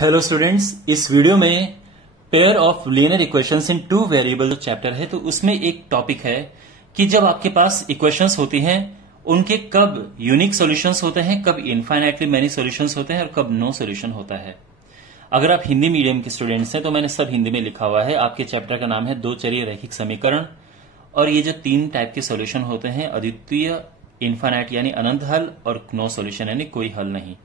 Hello students, इस video में pair of linear equations in two variable chapter है। तो उसमें एक टॉपिक है कि जब आपके पास इक्वेशंस होती हैं उनके कब यूनिक सॉल्यूशंस होते हैं, कब इनफाइनाइटली मेनी सॉल्यूशंस होते हैं और कब नो सॉल्यूशन होता है। अगर आप हिंदी मीडियम के स्टूडेंट्स हैं तो मैंने सब हिंदी में लिखा हुआ है। आपके चैप्टर का नाम है दो चरीय रैखिक समीकरण, और ये जो तीन टाइप के सॉल्यूशन होते हैं, अद्वितीय, इनफाइनाइट यानी अनंत हल, और नो सॉल्यूशन यानी कोई हल नहीं।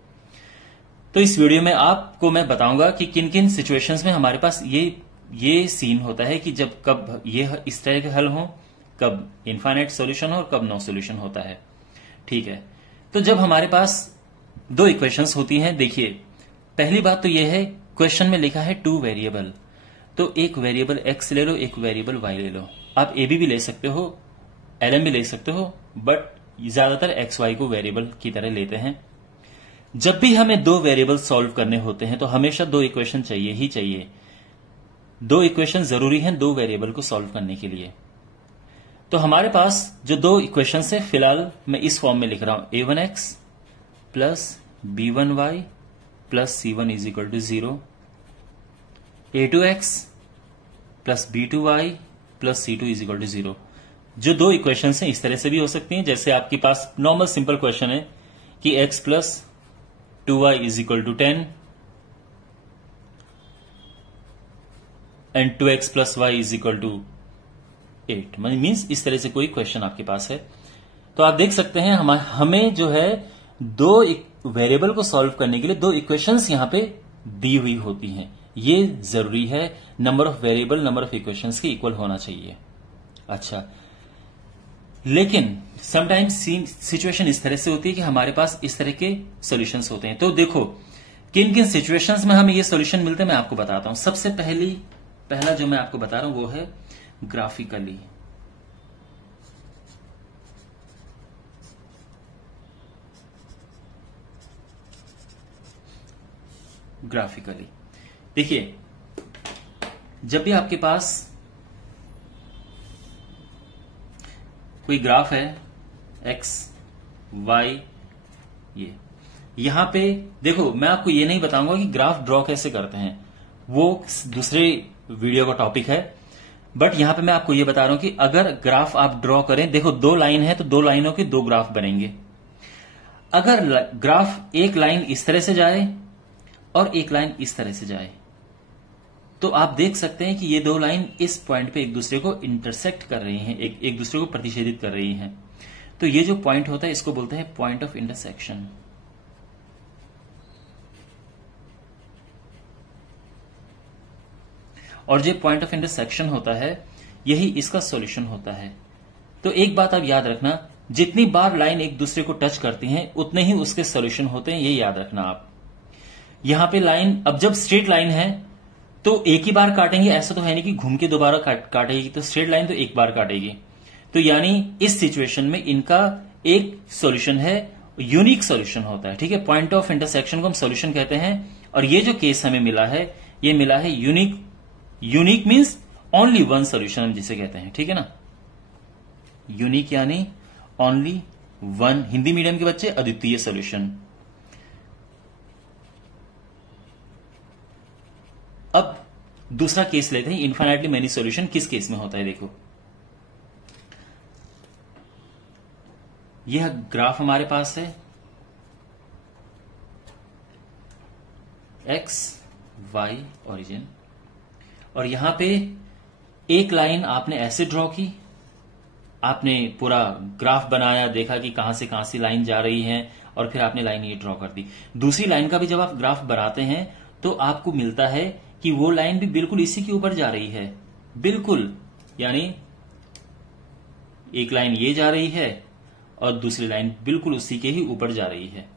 तो इस वीडियो में आपको मैं बताऊंगा कि किन किन सिचुएशंस में हमारे पास ये सीन होता है कि जब कब ये इस तरह के हल हो, कब इनफाइनाइट सॉल्यूशन हो और कब नो सॉल्यूशन होता है। ठीक है, तो जब हमारे पास दो इक्वेशंस होती हैं, देखिए पहली बात तो ये है, क्वेश्चन में लिखा है टू वेरिएबल, तो एक वेरिएबल एक्स ले लो, एक वेरिएबल वाई ले लो। आप ए बी भी ले सकते हो, एल एम भी ले सकते हो, बट ज्यादातर एक्स वाई को वेरिएबल की तरह लेते हैं। जब भी हमें दो वेरिएबल सॉल्व करने होते हैं तो हमेशा दो इक्वेशन चाहिए ही चाहिए। दो इक्वेशन जरूरी हैं दो वेरिएबल को सॉल्व करने के लिए। तो हमारे पास जो दो इक्वेशन है, फिलहाल मैं इस फॉर्म में लिख रहा हूं, a1x plus b1y plus c1 is equal to 0, a2x plus b2y plus c2 is equal to 0। जो दो इक्वेशन हैं इस तरह से भी हो सकती हैं, जैसे आपके पास नॉर्मल सिंपल क्वेश्चन है कि x plus 2y is equal to 10 and 2x plus y is equal to 8, means इस तरह से कोई क्वेश्चन आपके पास है। तो आप देख सकते हैं हमें जो है दो वेरिएबल को सॉल्व करने के लिए दो इक्वेशंस यहां पे दी हुई होती हैं। ये जरूरी है, number of variable number of equations के इक्वल होना चाहिए। अच्छा, लेकिन समटाइम्स सिचुएशन इस तरह से होती है कि हमारे पास इस तरह के सॉल्यूशंस होते हैं। तो देखो किन किन सिचुएशंस में हमें ये सॉल्यूशन मिलते हैं, मैं आपको बताता हूं। सबसे पहला जो मैं आपको बता रहा हूं वो है ग्राफिकली। देखिए, जब भी आपके पास कोई ग्राफ है एक्स वाई, ये यहां पे देखो, मैं आपको ये नहीं बताऊंगा कि ग्राफ ड्रॉ कैसे करते हैं, वो दूसरे वीडियो का टॉपिक है। बट यहां पे मैं आपको ये बता रहा हूं कि अगर ग्राफ आप ड्रॉ करें, देखो दो लाइन है तो दो लाइनों के दो ग्राफ बनेंगे। अगर ग्राफ एक लाइन इस तरह से जाए और एक लाइन इस तरह से जाए, तो आप देख सकते हैं कि ये दो लाइन इस पॉइंट पे एक दूसरे को इंटरसेक्ट कर रही हैं, एक दूसरे को प्रतिच्छेदित कर रही हैं। तो ये जो पॉइंट होता है इसको बोलते हैं पॉइंट ऑफ इंटरसेक्शन। और जो पॉइंट ऑफ इंटरसेक्शन होता है यही इसका सॉल्यूशन होता है। तो एक बात आप याद रखना, जितनी बार लाइन एक दूसरे को टच करती हैं उतने ही उसके सॉल्यूशन होते हैं, ये याद रखना आप। यहां पे लाइन, अब जब स्ट्रेट लाइन है तो एक ही बार काटेंगे, ऐसा तो है नहीं कि घूम के दोबारा काटेगी। तो स्ट्रेट लाइन तो एक बार काटेगी। तो यानी इस सिचुएशन में इनका एक सॉल्यूशन है, यूनिक सॉल्यूशन होता है। ठीक है, पॉइंट ऑफ इंटरसेक्शन को हम सॉल्यूशन कहते हैं। और ये जो केस हमें मिला है, ये मिला है unique. Unique means only one solution हम जिसे कहते हैं। ठीक है ना, यूनिक यानी ओनली वन। हिंदी मीडियम के बच्चे, अद्वितीय सॉल्यूशन। अब दूसरा केस लेते हैं, इनफाइनाइटली मेनी सॉल्यूशन किस केस में होता है। देखो, यह ग्राफ हमारे पास है एक्स वाई ओरिजिन, और यहां पे एक लाइन आपने ऐसे ड्रॉ की, आपने पूरा ग्राफ बनाया, देखा कि कहां से लाइन जा रही है, और फिर आपने लाइन ये ड्रॉ कर दी। दूसरी लाइन का भी जब आप ग्राफ बनाते हैं तो आपको मिलता है कि वो लाइन भी बिल्कुल इसी के ऊपर जा रही है, बिल्कुल। यानी एक लाइन ये जा रही है और दूसरी लाइन बिल्कुल उसी के ही ऊपर जा रही है।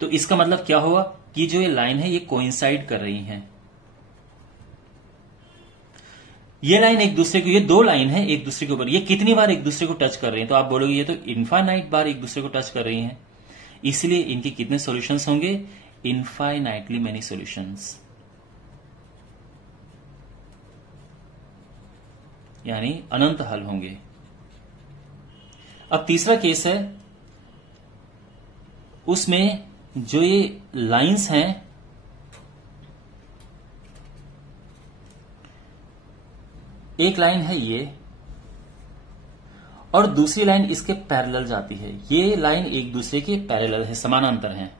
तो इसका मतलब क्या हुआ कि जो ये लाइन है ये कोइंसाइड कर रही हैं। ये लाइन एक दूसरे को, ये दो लाइन है एक दूसरे के ऊपर, ये कितनी बार एक दूसरे को टच कर रही हैं, तो आप बोलोगे ये तो इनफाइनाइट बार एक दूसरे को टच कर रही हैं। इसलिए इनके कितने सॉल्यूशंस होंगे, इनफाइनाइटली मेनी सॉल्यूशंस, यानी अनंत हल होंगे। अब तीसरा केस है, उसमें जो ये लाइंस हैं एक लाइन है ये और दूसरी लाइन इसके पैरेलल जाती है। ये लाइन एक दूसरे के पैरेलल है, समानांतर है।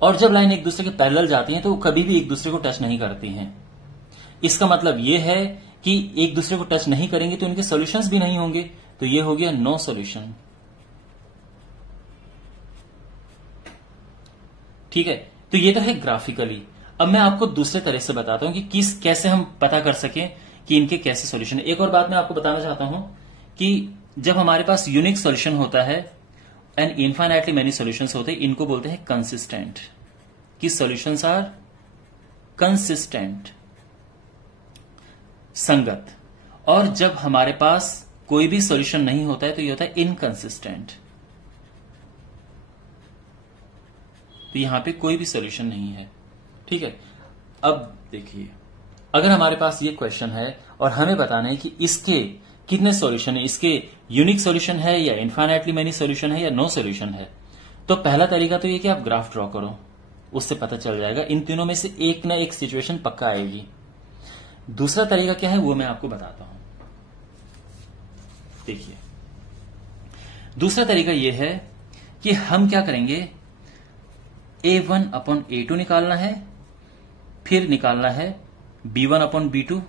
और जब लाइन एक दूसरे के पैरेलल जाती है तो वो कभी भी एक दूसरे को टच नहीं करती हैं। इसका मतलब ये है कि एक दूसरे को टच नहीं करेंगे तो इनके सॉल्यूशंस भी नहीं होंगे। तो ये हो गया नो सॉल्यूशन। ठीक है, तो ये तो है ग्राफिकली। अब मैं आपको दूसरे तरह से बताता हूं कि कैसे हम पता कर सकें कि इनके कैसे सॉल्यूशन है। एक और बात मैं आपको बताना चाहता हूं कि जब हमारे पास यूनिक सॉल्यूशन होता है एंड इनफाइनाइटली मेनी सॉल्यूशंस होते हैं, इनको बोलते हैं कंसिस्टेंट, कि सॉल्यूशंस आर कंसिस्टेंट, संगत। और जब हमारे पास कोई भी सॉल्यूशन नहीं होता है तो ये होता है इनकंसिस्टेंट। तो यहां पे कोई भी सॉल्यूशन नहीं है। ठीक है, अब देखिए, अगर हमारे पास ये क्वेश्चन है और हमें बताना है कि इसके कितने सॉल्यूशन है, इसके यूनिक सॉल्यूशन है या इनफाइनाइटली मेनी सॉल्यूशन है या नो सॉल्यूशन है, तो पहला तरीका तो ये कि आप ग्राफ ड्रॉ करो, उससे पता चल जाएगा। इन तीनों में से एक ना एक सिचुएशन पक्का आएगी। दूसरा तरीका क्या है वो मैं आपको बताता हूं। देखिए, दूसरा तरीका यह है कि हम क्या करेंगे, A1 अपॉन A2 निकालना है, फिर निकालना है B1 अपॉन B2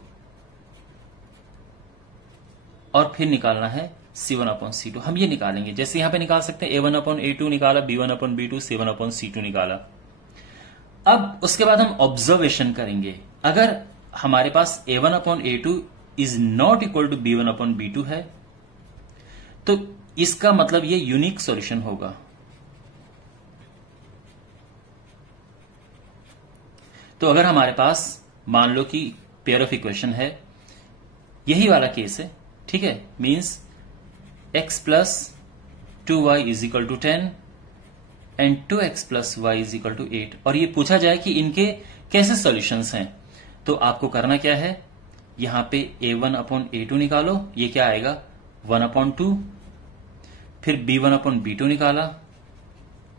और फिर निकालना है C1 अपॉन C2। हम ये निकालेंगे, जैसे यहां पे निकाल सकते हैं A1 अपॉन A2 निकाला, B1 upon B2, C1 upon C2 निकाला। अब उसके बाद हम ऑब्जर्वेशन करेंगे। अगर हमारे पास A1 upon A2 is not equal to B1 upon B2 है तो इसका मतलब ये यूनिक सॉल्यूशन होगा। तो अगर हमारे पास मान लो कि पेयर ऑफ इक्वेशन है, यही वाला केस है, ठीक है, means x plus 2y is equal to 10 and 2x plus y is equal to 8, और ये पूछा जाए कि इनके कैसे सॉल्यूशंस हैं, तो आपको करना क्या है, यहां पे A1 अपॉन A2 निकालो, ये क्या आएगा 1 अपॉन 2, फिर B1 अपॉन B2 निकाला,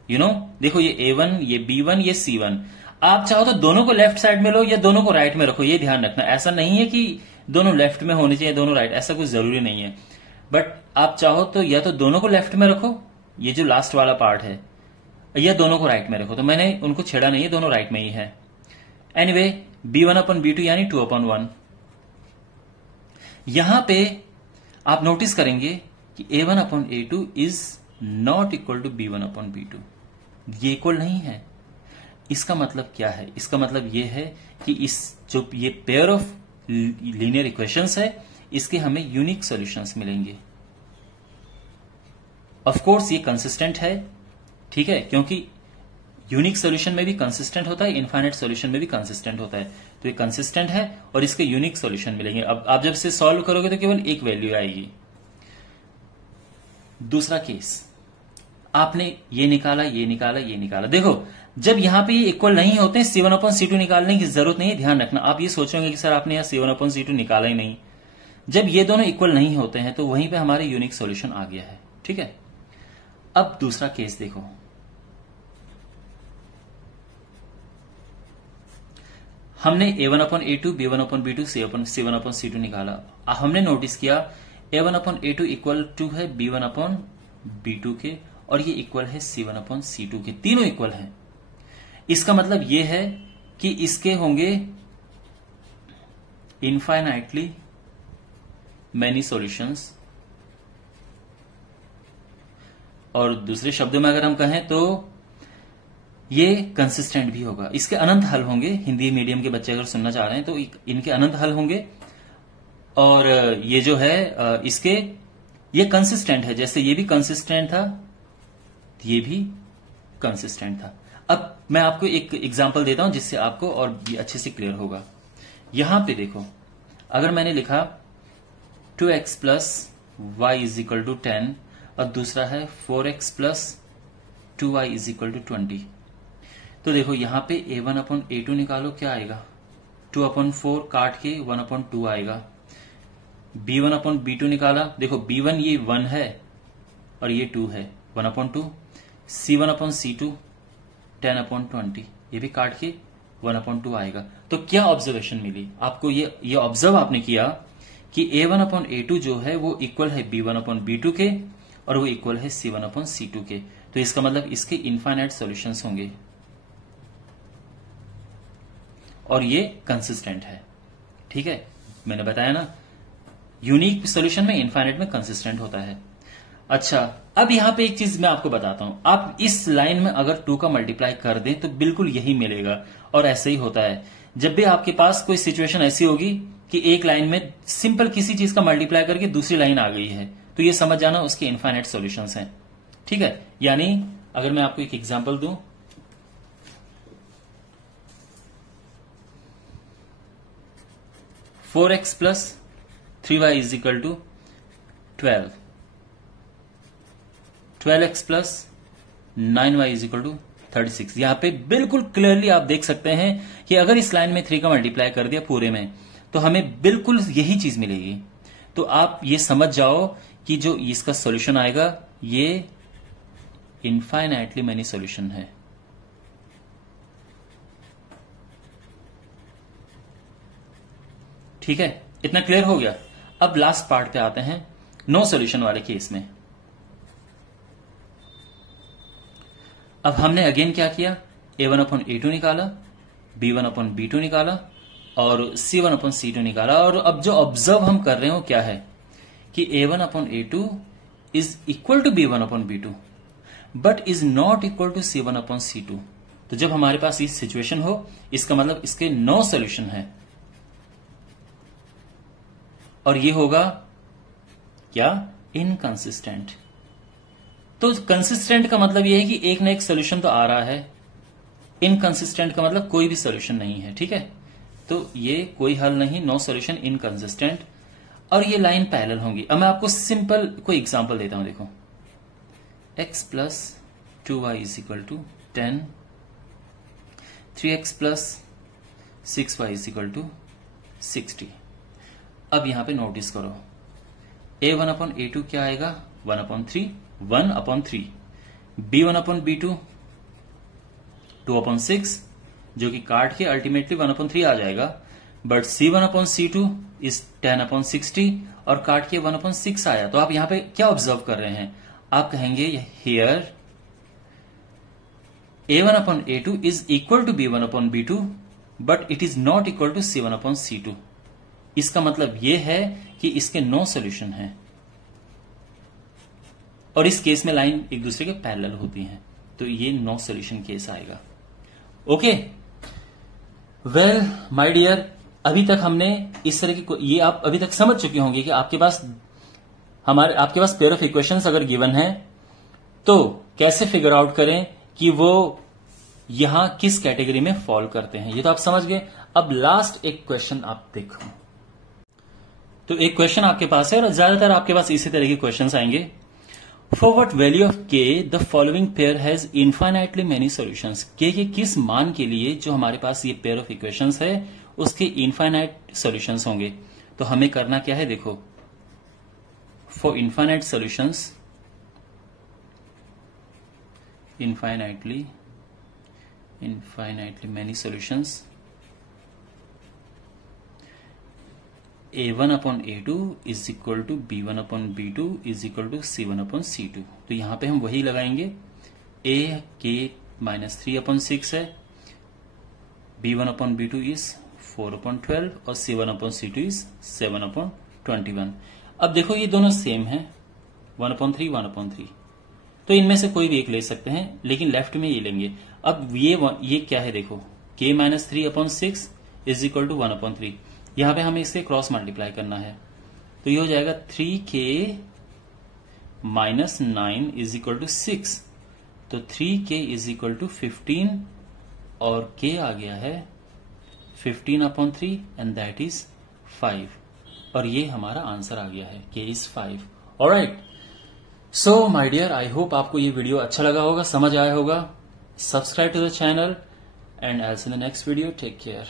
देखो ये A1, ये B1, ये C1। आप चाहो तो दोनों को लेफ्ट साइड में लो या दोनों को राइट में रखो, ये ध्यान रखना। ऐसा नहीं है कि दोनों लेफ्ट में होने चाहिए दोनों राइट, ऐसा कुछ जरूरी नहीं है। बट आप चाहो तो या तो दोनों को लेफ्ट में रखो, ये जो लास्ट वाला पार्ट है, या दोनों को राइट में रखो। तो मैंने उनको छेड़ा नहीं है, दोनों राइट में ही है। एनीवे, B1 अपॉन B2 यानी 2 अपॉन 1। यहां पे आप नोटिस करेंगे कि A1 upon A2 is not equal to B1 upon B2, ये इक्वल नहीं है। इसका मतलब क्या है, इसका मतलब यह है कि इस जो ये पेयर ऑफ लीनियर इक्वेशंस है, इसके हमें यूनिक सॉल्यूशंस मिलेंगे। ऑफ कोर्स ये कंसिस्टेंट है, ठीक है, क्योंकि यूनिक सॉल्यूशन में भी कंसिस्टेंट होता है, इनफाइनाइट सॉल्यूशन में भी कंसिस्टेंट होता है। तो ये कंसिस्टेंट है और इसके यूनिक सॉल्यूशन मिलेंगे। अब आप जब इसे सॉल्व करोगे तो केवल एक वैल्यू आएगी। दूसरा केस, आपने ये निकाला, ये निकाला, ये निकाला। देखो, जब यहां पे ये इक्वल नहीं होते, C1 अपॉन C2 निकालने की जरूरत नहीं है। ध्यान रखना, आप ये सोचोगे कि सर आपने यहां C1 अपॉन C2 निकाला ही नहीं। जब ये दोनों इक्वल नहीं होते हैं तो वहीं पे हमारे यूनिक सॉल्यूशन आ गया है, ठीक है। अब दूसरा केस देखो, हमने A1 upon A2, B1 upon B2, C1 upon C2 निकाला। हमने नोटिस किया A1 upon A2 equal to है B1 अपॉन B2 के, और ये इक्वल है C1 अपॉन C2 के, तीनों इक्वल हैं। इसका मतलब ये है कि इसके होंगे इनफाइनाइटली मैनी सॉल्यूशंस, और दूसरे शब्दों में अगर हम कहें तो ये कंसिस्टेंट भी होगा। इसके अनंत हल होंगे। हिंदी मीडियम के बच्चे अगर सुनना चाह रहे हैं तो इनके अनंत हल होंगे, और ये जो है इसके ये कंसिस्टेंट है। जैसे ये भी कंसिस्टेंट था, ये भी कंसिस्टेंट था। अब मैं आपको एक एग्जांपल देता हूं जिससे आपको और भी अच्छे से क्लियर होगा। यहां पे देखो, अगर मैंने लिखा 2x plus y is equal to 10 और दूसरा है 4x plus 2y is equal to 20, तो देखो यहां पे A1 अपॉन A2 निकालो, क्या आएगा 2 अपॉन 4 काट के 1 अपॉन 2 आएगा। B1 अपॉन B2 निकाला, देखो B1 ये 1 है और ये 2 है, 1 upon 2। C1 upon C2 10 upon 20, ये भी काट के 1/2 आएगा। तो क्या ऑब्जर्वेशन मिली आपको? ये ऑब्जर्व आपने किया कि A1/A2 जो है वो इक्वल है B1/B2 के और वो इक्वल है C1/C2 के। तो इसका मतलब इसके इनफाइनाइट सॉल्यूशंस होंगे और ये कंसिस्टेंट है। ठीक है, मैंने बताया ना, यूनिक सॉल्यूशन में इनफाइनाइट में कंसिस्टेंट होता है। अच्छा, अब यहां पे एक चीज मैं आपको बताता हूं। आप इस लाइन में अगर 2 का मल्टीप्लाई कर दें तो बिल्कुल यही मिलेगा, और ऐसे ही होता है जब भी आपके पास कोई सिचुएशन ऐसी होगी कि एक लाइन में सिंपल किसी चीज का मल्टीप्लाई करके दूसरी लाइन आ गई है, तो ये समझ जाना उसके इनफाइनाइट सॉल्यूशंस हैं। ठीक है, यानी अगर मैं आपको एक एग्जांपल दूं, four x plus 3y is equal to 12, 12x plus 9y is equal to 36। यहां पे बिल्कुल क्लियरली आप देख सकते हैं कि अगर इस लाइन में 3 का मल्टीप्लाई कर दिया पूरे में तो हमें बिल्कुल यही चीज मिलेगी। तो आप ये समझ जाओ कि जो इसका सॉल्यूशन आएगा ये इनफाइनाइटली मेनी सॉल्यूशन है। ठीक है, इतना क्लियर हो गया। अब लास्ट पार्ट पे आते हैं, नो सॉल्यूशन वाले केस में। अब हमने अगेन क्या किया, A1/A2 निकाला, B1/B2 निकाला और C1/C2 निकाला। और अब जो ऑब्जर्व हम कर रहे हो क्या है कि A1/A2 is equal to B1/B2 but is not equal to C1/C2। तो जब हमारे पास ये सिचुएशन हो, इसका मतलब इसके नो सॉल्यूशन है, और ये होगा क्या, इनकंसिस्टेंट। तो कंसिस्टेंट का मतलब यह है कि एक ना एक सोल्यूशन तो आ रहा है, इनकंसिस्टेंट का मतलब कोई भी सोल्यूशन नहीं है। ठीक है, तो ये कोई हल नहीं, नो सोल्यूशन, इनकंसिस्टेंट, और ये लाइन पैरेलल होंगी। अब मैं आपको सिंपल कोई एग्जांपल देता हूं। देखो, x plus 2y is equal to 10, 3x plus 6y is equal to 60। अब यहां पे नोटिस करो, A1/A2 क्या आएगा, 1/3, B1/B2 2/6, जो कि काट के अल्टीमेटली 1/3 आ जाएगा। बट C1/C2 इज 10/60 और काट के 1/6 आया। तो आप यहां पे क्या ऑब्जर्व कर रहे हैं, आप कहेंगे here A1/A2 is equal to B1/B2 but it is not equal to C1/C2। इसका मतलब यह है कि इसके नो सॉल्यूशन है, और इस केस में लाइन एक दूसरे के पैरेलल होती हैं, तो ये नो सॉल्यूशन केस आएगा। ओके, वेल माय डियर, अभी तक हमने इस तरह की, ये आप अभी तक समझ चुके होंगे कि आपके पास पेयर ऑफ इक्वेशंस अगर गिवन है तो कैसे फिगर आउट करें कि वो यहां किस कैटेगरी में फॉल करते हैं, ये तो आप समझ गए। अब लास्ट एक क्वेश्चन आप देखो, तो एक क्वेश्चन आपके पास है और ज्यादातर आपके पास इसी तरह के क्वेश्चंस आएंगे। For what value of k the following pair has infinitely many solutions. k के किस मान के लिए जो हमारे पास ये पेयर ऑफ इक्वेशंस है उसके इनफाइनाइट सॉल्यूशंस होंगे। तो हमें करना क्या है, देखो, for infinite solutions, infinitely many solutions, A1/A2 is equal to B1/B2 is equal to C1/C2। तो यहां पे हम वही लगाएंगे, A k -3/6 है, B1/B2 इज 4/12 और C1/C2 इज 7/21। अब देखो ये दोनों सेम है, 1/3 1/3, तो इनमें से कोई भी एक ले सकते हैं, लेकिन लेफ्ट में ये लेंगे। अब ये क्या है, देखो, k -3/6 इज इक्वल टू 1/3। यहां पे हमें इससे क्रॉस मल्टीप्लाई करना है, तो ये हो जाएगा 3k -9 इज इक्वल टू 6। तो 3k इज इक्वल टू 15 और k आ गया है 15/3 एंड दैट इज 5, और ये हमारा आंसर आ गया है, k is 5। Alright, so my dear, I hope आपको ये वीडियो अच्छा लगा होगा, समझ आया होगा। Subscribe to the channel and I will see in the next video. Take care.